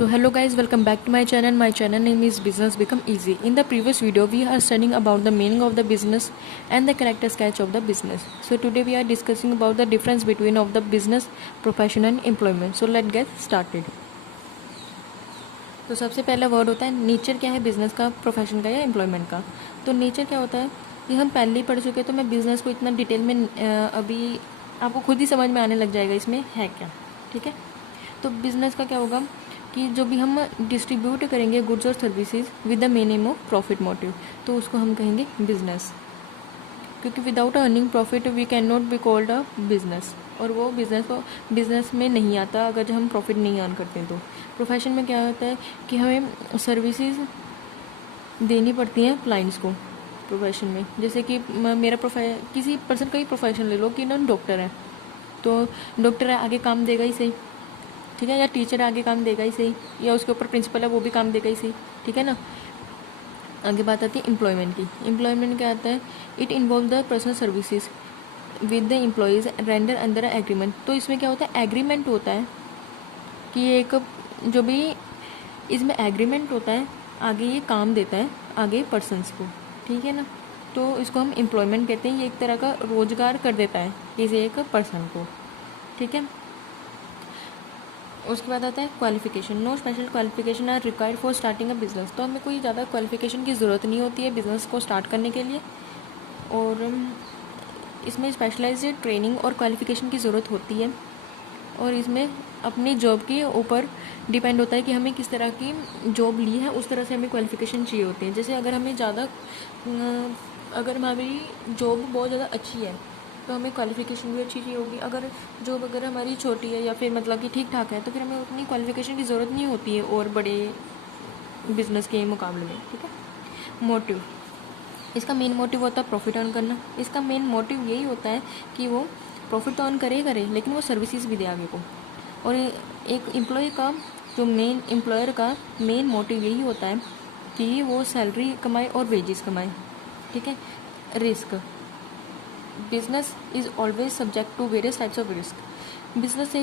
So hello guys, welcome back to my channel. My channel name is Business Become Easy. In the previous video we are studying about the meaning of the business and the character sketch of the business. So today we are discussing about the difference between of the business, profession and employment. So let's get started. तो सबसे पहला word होता है nature. क्या है business का, profession का या एम्प्लॉयमेंट का। तो नेचर क्या होता है ये हम पहले ही पढ़ चुके हैं, तो मैं बिज़नेस को इतना डिटेल में अभी आपको खुद ही समझ में आने लग जाएगा इसमें है क्या। ठीक है, तो बिज़नेस का क्या होगा कि जो भी हम डिस्ट्रीब्यूट करेंगे गुड्स और services with the main aim of profit motive, तो उसको हम कहेंगे बिजनेस। क्योंकि without earning profit we can not be called a business, और वो बिजनेस में नहीं आता अगर जब हम प्रॉफिट नहीं अर्न करते। तो प्रोफेशन में क्या होता है कि हमें सर्विसेज देनी पड़ती हैं क्लाइंट्स को। प्रोफेशन में जैसे कि मेरा किसी पर्सन का ही प्रोफेशन ले लो कि ना डॉक्टर है, तो डॉक्टर है आगे काम देगा ही सही, ठीक है, या टीचर आगे काम देगा ही सही, या उसके ऊपर प्रिंसिपल है वो भी काम देगा ही सही, ठीक है ना। आगे बात आती है एम्प्लॉयमेंट की। एम्प्लॉयमेंट क्या आता है, it involve the personal services with the employees render under agreement. तो इसमें क्या होता है एग्रीमेंट होता है कि एक जो भी इसमें एग्रीमेंट होता है आगे ये काम देता है आगे पर्सनस को, ठीक है ना। तो इसको हम एम्प्लॉयमेंट कहते हैं, ये एक तरह का रोजगार कर देता है किसी एक पर्सन को, ठीक है। उसके बाद आता है qualification. No special qualification are required for starting a business. तो हमें कोई ज़्यादा क्वालिफिकेशन की ज़रूरत नहीं होती है बिज़नेस को स्टार्ट करने के लिए, और इसमें स्पेशलाइज्ड ट्रेनिंग और क्वालिफिकेशन की ज़रूरत होती है, और इसमें अपनी जॉब के ऊपर डिपेंड होता है कि हमें किस तरह की जॉब ली है, उस तरह से हमें क्वालिफिकेशन चाहिए होती है। जैसे अगर हमें अगर हमारी जॉब बहुत ज़्यादा अच्छी है तो हमें क्वालिफिकेशन भी अच्छी चाहिए होगी। अगर हमारी छोटी है या फिर मतलब कि ठीक ठाक है तो फिर हमें उतनी क्वालिफिकेशन की ज़रूरत नहीं होती है और बड़े बिजनेस के मुकाबले में, ठीक है। मोटिव, इसका मेन मोटिव होता है प्रॉफिट अर्न करना। इसका मेन मोटिव यही होता है कि वो प्रॉफिट तो अर्न करे लेकिन वो सर्विसेज भी दे आगे को। और एक एम्प्लॉय का जो मेन एम्प्लॉयर का मेन मोटिव यही होता है कि वो सैलरी कमाए और वेजेस कमाए, ठीक है। Risk, business is always subject to various types of risk. Business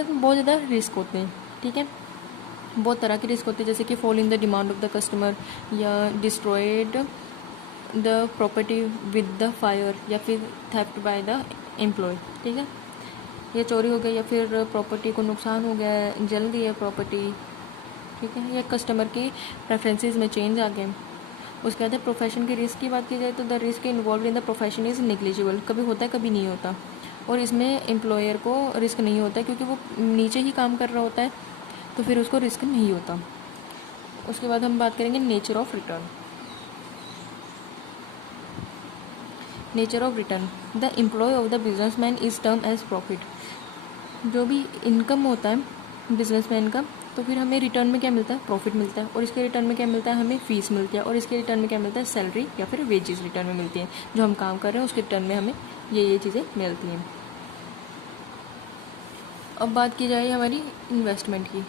में बहुत ज़्यादा रिस्क होते हैं, ठीक है, बहुत तरह के रिस्क होते हैं, जैसे कि fall in the demand of the customer, या destroyed the property with the fire, या फिर थेफ्ट बाय द एम्प्लॉय, ठीक है, या चोरी हो गई, या फिर प्रॉपर्टी को नुकसान हो गया, जल दी है प्रॉपर्टी, ठीक है, या कस्टमर की प्रेफरेंसेस में चेंज आ गए। उसके बाद प्रोफेशन के रिस्क की बात की जाए तो the risk involve in the profession is negligible. कभी होता है कभी नहीं होता, और इसमें एम्प्लॉयर को रिस्क नहीं होता क्योंकि वो नीचे ही काम कर रहा होता है, तो फिर उसको रिस्क नहीं होता। उसके बाद हम बात करेंगे nature of return. Nature of return, the employ of the businessman is term as profit. जो भी इनकम होता है बिजनेसमैन का, तो फिर हमें रिटर्न में क्या मिलता है, प्रॉफिट मिलता है, और इसके रिटर्न में क्या मिलता है, हमें फीस मिलती है, और इसके रिटर्न में क्या मिलता है, सैलरी या फिर वेजेस रिटर्न में मिलती है। जो हम काम कर रहे हैं उसके रिटर्न में हमें ये चीज़ें मिलती हैं। अब बात की जाए हमारी इन्वेस्टमेंट की।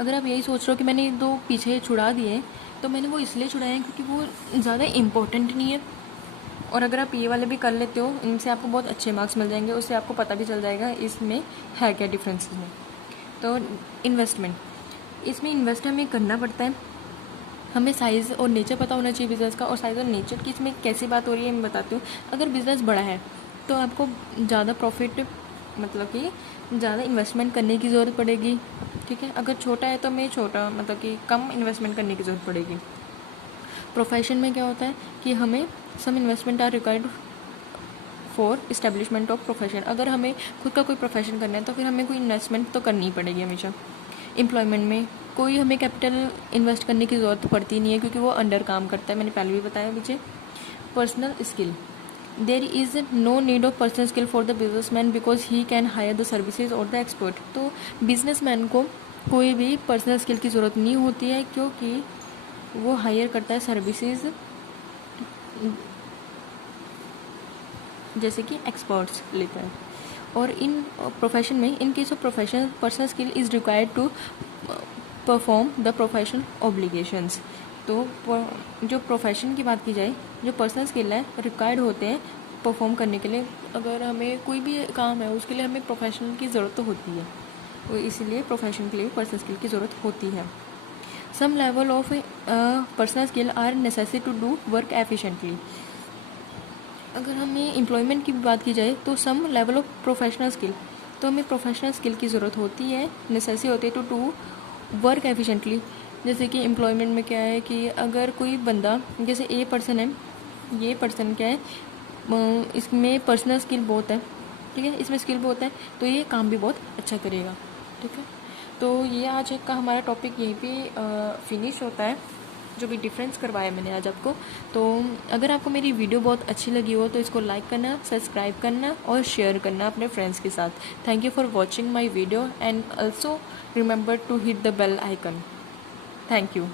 अगर आप यही सोच रहे हो कि मैंने दो पीछे छुड़ा दिए, तो मैंने वो इसलिए छुड़ाए हैं क्योंकि वो ज़्यादा इम्पोर्टेंट नहीं है, और अगर आप ये वाले भी कर लेते हो इनसे आपको बहुत अच्छे मार्क्स मिल जाएंगे, उससे आपको पता भी चल जाएगा इसमें है क्या डिफरेंस में। तो इन्वेस्टमेंट, इसमें इन्वेस्ट हमें करना पड़ता है, हमें साइज़ और नेचर पता होना चाहिए बिज़नेस का, और साइज़ और नेचर की इसमें कैसी बात हो रही है मैं बताती हूँ। अगर बिज़नेस बड़ा है तो आपको ज़्यादा प्रॉफिट मतलब कि ज़्यादा इन्वेस्टमेंट करने की ज़रूरत पड़ेगी, ठीक है। अगर छोटा है तो हमें छोटा मतलब कि कम इन्वेस्टमेंट करने की ज़रूरत पड़ेगी। प्रोफेशन में क्या होता है कि हमें some investment are required for establishment of profession. अगर हमें खुद का कोई प्रोफेशन करना है तो फिर हमें कोई इन्वेस्टमेंट तो करनी ही पड़ेगी हमेशा। एम्प्लॉयमेंट में कोई हमें कैपिटल इन्वेस्ट करने की ज़रूरत पड़ती नहीं है क्योंकि वो अंडर काम करता है, मैंने पहले भी बताया मुझे। Personal skill, there is no need of personal skill for the businessman because he can hire the services और द एक्सपर्ट। तो बिजनेसमैन को कोई भी पर्सनल स्किल की ज़रूरत नहीं होती है क्योंकि वो हायर करता है सर्विसेज जैसे कि एक्सपर्ट्स लेता है। और इन प्रोफेशन में in case of profession personal skill is required to perform the professional obligations. तो जो प्रोफेशन की बात की जाए, जो पर्सनल स्किल है रिक्वायर्ड होते हैं परफॉर्म करने के लिए। अगर हमें कोई भी काम है उसके लिए हमें प्रोफेशनल की ज़रूरत तो होती है, वो इसीलिए प्रोफेशन के लिए पर्सनल स्किल की ज़रूरत होती है। Some level of personal skill are necessary to do work efficiently. अगर हमें एम्प्लॉयमेंट की बात की जाए तो some level of professional skill, तो हमें प्रोफेशनल स्किल की ज़रूरत होती है, नेसेसरी होती है टू डू वर्क एफिशिएंटली। जैसे कि एम्प्लॉयमेंट में क्या है कि अगर कोई बंदा, जैसे ए पर्सन है, ये पर्सन क्या है, इसमें पर्सनल स्किल बहुत है, ठीक है, इसमें स्किल बहुत है, तो ये काम भी बहुत अच्छा करेगा, ठीक है। तो ये आज का हमारा टॉपिक यहीं पे फिनिश होता है, जो भी डिफरेंस करवाया मैंने आज आपको। तो अगर आपको मेरी वीडियो बहुत अच्छी लगी हो तो इसको लाइक करना, सब्सक्राइब करना और शेयर करना अपने फ्रेंड्स के साथ। Thank you for watching my video and also remember to hit the bell icon. Thank you.